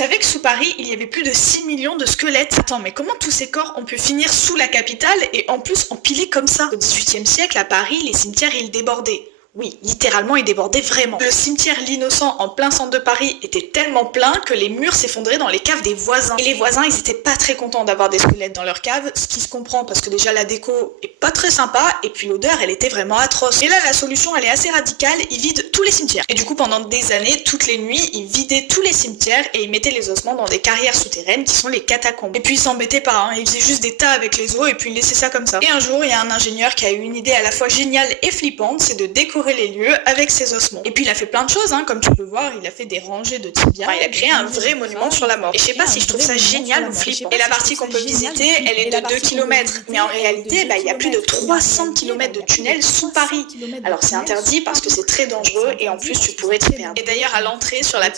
savais que sous Paris, il y avait plus de 6 millions de squelettes? Attends, mais comment tous ces corps ont pu finir sous la capitale et en plus empilés comme ça? Au XVIIIe siècle, à Paris, les cimetières, ils débordaient. Oui, littéralement, ils débordaient vraiment. Le cimetière L'Innocent en plein centre de Paris était tellement plein que les murs s'effondraient dans les caves des voisins. Et les voisins, ils étaient pas très contents d'avoir des squelettes dans leur cave, ce qui se comprend parce que déjà la déco est pas très sympa et puis l'odeur, elle était vraiment atroce. Et là, la solution, elle est assez radicale, ils vident tous les cimetières. Et du coup, pendant des années, toutes les nuits, ils vidaient tous les cimetières et ils mettaient les ossements dans des carrières souterraines qui sont les catacombes. Et puis ils s'embêtaient pas, hein, ils faisaient juste des tas avec les os et puis ils laissaient ça comme ça. Et un jour, il y a un ingénieur qui a eu une idée à la fois géniale et flippante, c'est de décorer les lieux avec ses ossements. Et puis il a fait plein de choses, hein, comme tu peux voir, il a fait des rangées de tibias, enfin, il a créé un vrai monument sur la mort. Et je sais pas si je trouve ça génial ou flippant. Et la partie qu'on peut visiter, elle est de 2 km, mais en réalité, il y a plus de 300 km de tunnels sous Paris. Alors c'est interdit parce que c'est très dangereux et en plus tu pourrais t'y perdre. Et d'ailleurs à l'entrée sur la